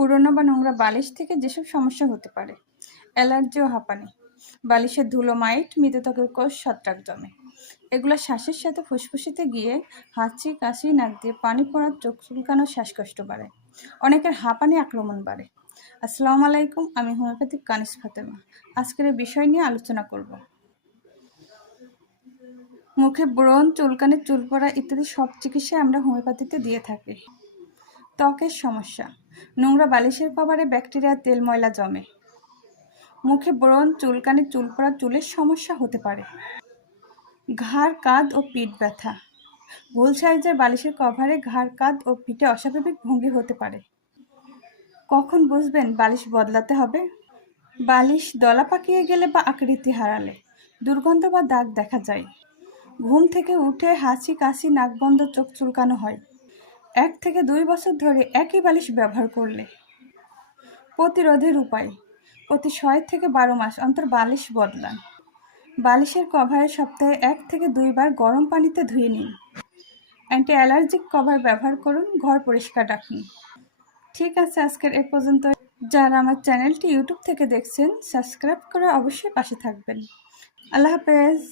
পুরনো বা নোংরা বালিশ থেকে যেসব সমস্যা হতে পারে: অ্যালার্জি ও হাঁপানি, বালিশের ধুলো, মাইট, মৃতত্বকের কোষ, ছত্রাক জমে। এগুলো শ্বাসের সাথে ফুসফুসিতে গিয়ে হাঁচি, কাশি, নাক দিয়ে পানি পড়া, চোখ চুলকানো, শ্বাসকষ্ট বাড়ে। অনেকের হাঁপানি আক্রমণ বাড়ে। আসসালামু আলাইকুম, আমি হোমিওপ্যাথিক কানিস ফাতেমা। আজকের এই বিষয় নিয়ে আলোচনা করব। মুখে ব্রণ, চুলকানি, চুল পড়া ইত্যাদি সব চিকিৎসা আমরা হোমিওপ্যাথিতে দিয়ে থাকি। ত্বকের সমস্যা: নোংরা বালিশের কভারে ব্যাকটেরিয়া, তেল, ময়লা জমে। মুখে ব্রণ, চুলকানি, চুল পড়া, চুলের সমস্যা হতে পারে। ঘাড়, কাঁধ ও পিঠ ব্যথা: ভুল সাইজের বালিশের কভারে ঘাড়, কাঁধ ও পিঠে অস্বাভাবিক ভঙ্গি হতে পারে। কখন বুঝবেন বালিশ বদলাতে হবে? বালিশ দলা পাকিয়ে গেলে বা আকৃতি হারালে, দুর্গন্ধ বা দাগ দেখা যায়। ঘুম থেকে উঠে হাঁচি, কাশি, নাক বন্ধ, চোখ চুলকানো হয়। 1 থেকে 2 বছর ধরে একই বালিশ ব্যবহার করলে। প্রতিরোধের উপায়: প্রতি 6 থেকে 12 মাস অন্তর বালিশ বদলান। বালিশের কভারে সপ্তাহে 1 থেকে 2 বার গরম পানিতে ধুয়ে নিন। অ্যান্টি অ্যালার্জিক কভার ব্যবহার করুন, ঘর পরিষ্কার রাখুন। ঠিক আছে, আজকের এ পর্যন্ত। যারা আমার চ্যানেলটি ইউটিউব থেকে দেখছেন, সাবস্ক্রাইব করে অবশ্যই পাশে থাকবেন। আল্লাহ হাফেজ।